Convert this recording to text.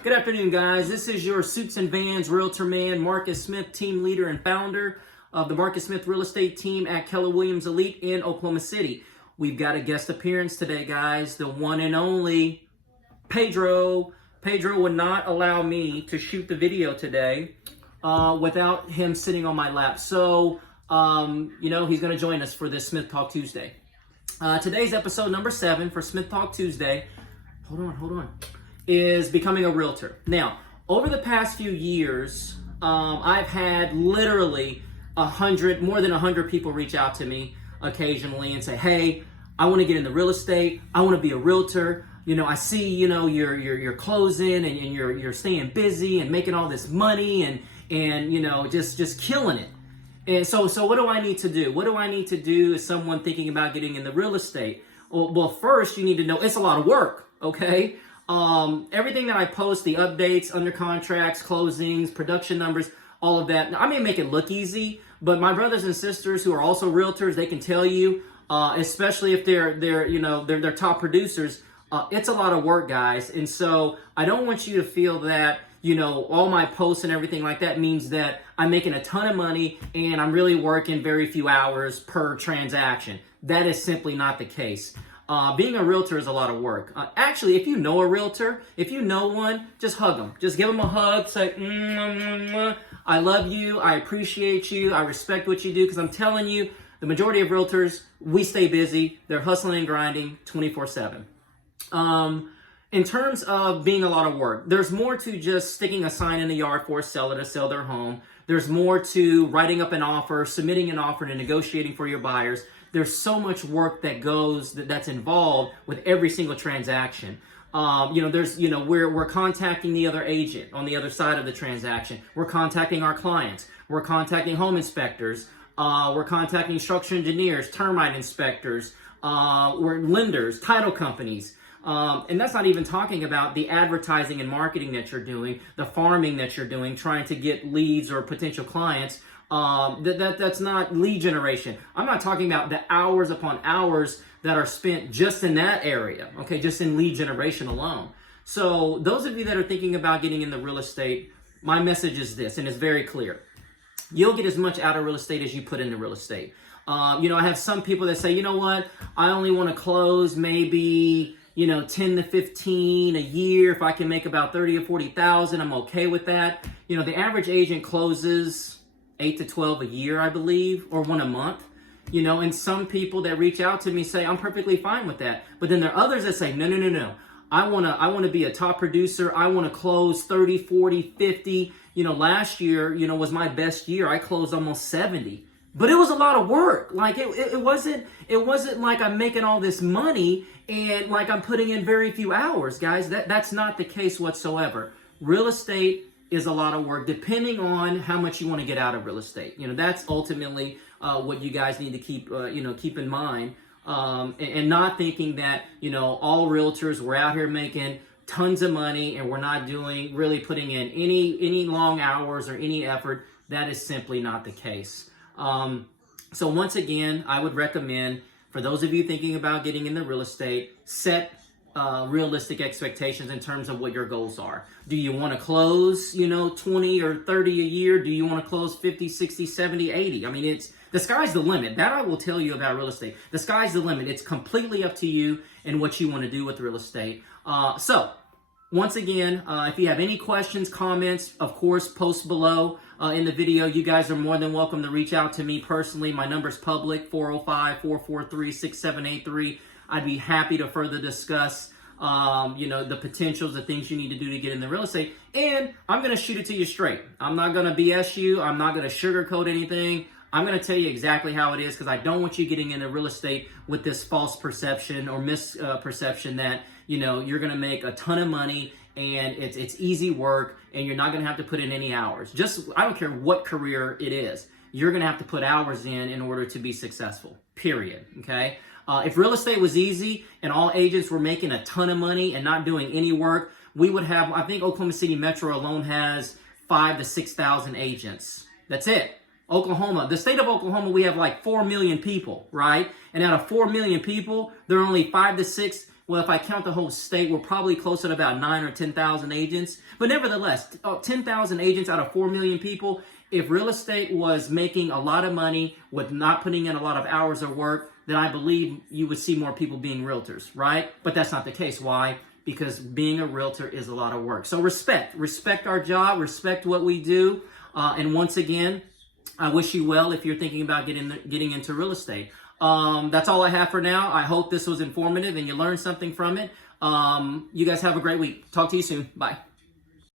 Good afternoon, guys. This is your Suits and Vans Realtor man, Marcus Smith, team leader and founder of the Marcus Smith Real Estate team at Keller Williams Elite in Oklahoma City. We've got a guest appearance today, guys. The one and only Pedro. Pedro would not allow me to shoot the video today without him sitting on my lap. So, he's going to join us for this Smith Talk Tuesday. Today's episode number 7 for Smith Talk Tuesday. Hold on. Is becoming a realtor. Now, over the past few years, I've had literally more than 100 people reach out to me occasionally and say, "Hey, I want to get into real estate. I want to be a realtor. I see, you're closing and you're staying busy and making all this money and just killing it. And so what do I need to do? What do I need to do as someone thinking about getting into real estate? Well, first you need to know it's a lot of work, okay? Everything that I post, the updates, under contracts, closings, production numbers, all of that, I may make it look easy, but my brothers and sisters who are also realtors, they can tell you, especially if they're top producers, it's a lot of work, guys. And so I don't want you to feel that, all my posts and everything like that means that I'm making a ton of money and I'm really working very few hours per transaction. That is simply not the case. Being a realtor is a lot of work. Actually, if you know a realtor, if you know one, just hug them. Just give them a hug. Say, I love you. I appreciate you. I respect what you do. Because I'm telling you, the majority of realtors, we stay busy. They're hustling and grinding 24/7. In terms of being a lot of work, there's more to just sticking a sign in the yard for a seller to sell their home. There's more to writing up an offer, submitting an offer, and negotiating for your buyers. There's so much work that's involved with every single transaction. We're contacting the other agent on the other side of the transaction. We're contacting our clients. We're contacting home inspectors. We're contacting structural engineers, termite inspectors. We're lenders, title companies. And that's not even talking about the advertising and marketing that you're doing, the farming that you're doing, trying to get leads or potential clients. That's not lead generation. I'm not talking about the hours upon hours that are spent just in that area, okay, just in lead generation alone. So those of you that are thinking about getting into real estate, my message is this, and it's very clear. You'll get as much out of real estate as you put into real estate. I have some people that say, I only want to close maybe 10 to 15 a year. If I can make about 30 or 40,000, I'm okay with that. The average agent closes 8 to 12 a year, I believe, or one a month. And some people that reach out to me say, I'm perfectly fine with that. But then there are others that say, no. I want to be a top producer. I want to close 30, 40, 50. Last year, was my best year. I closed almost 70. But it was a lot of work. Like it wasn't like I'm making all this money and like I'm putting in very few hours, guys. That's not the case whatsoever. Real estate is a lot of work, depending on how much you want to get out of real estate. That's ultimately what you guys need to keep in mind, and not thinking that all realtors, we're out here making tons of money and we're not really putting in any long hours or any effort. That is simply not the case. So once again, I would recommend for those of you thinking about getting into real estate, set realistic expectations in terms of what your goals are. Do you want to close, 20 or 30 a year? Do you want to close 50, 60, 70, 80? I mean, the sky's the limit. That I will tell you about real estate. The sky's the limit. It's completely up to you and what you want to do with real estate. So once again, if you have any questions, comments, of course, post below in the video. You guys are more than welcome to reach out to me personally. My number's public, 405-443-6783. I'd be happy to further discuss, the potentials, the things you need to do to get into real estate. And I'm going to shoot it to you straight. I'm not going to BS you. I'm not going to sugarcoat anything. I'm going to tell you exactly how it is because I don't want you getting into real estate with this false perception or misperception that, you're going to make a ton of money and it's easy work and you're not going to have to put in any hours. I don't care what career it is. You're going to have to put hours in order to be successful, period, okay? If real estate was easy and all agents were making a ton of money and not doing any work, we would have, I think Oklahoma City Metro alone has 5,000 to 6,000 agents. That's it. The state of Oklahoma, we have like 4 million people, right? And out of 4 million people, there are only 5 to 6 Well, if I count the whole state, we're probably closer to about 9 or 10,000 agents. But nevertheless, 10,000 agents out of 4 million people. If real estate was making a lot of money with not putting in a lot of hours of work, then I believe you would see more people being realtors, right? But that's not the case. Why? Because being a realtor is a lot of work. So respect our job, respect what we do. And once again, I wish you well if you're thinking about getting into real estate. That's all I have for now. I hope this was informative and you learned something from it. You guys have a great week. Talk to you soon. Bye.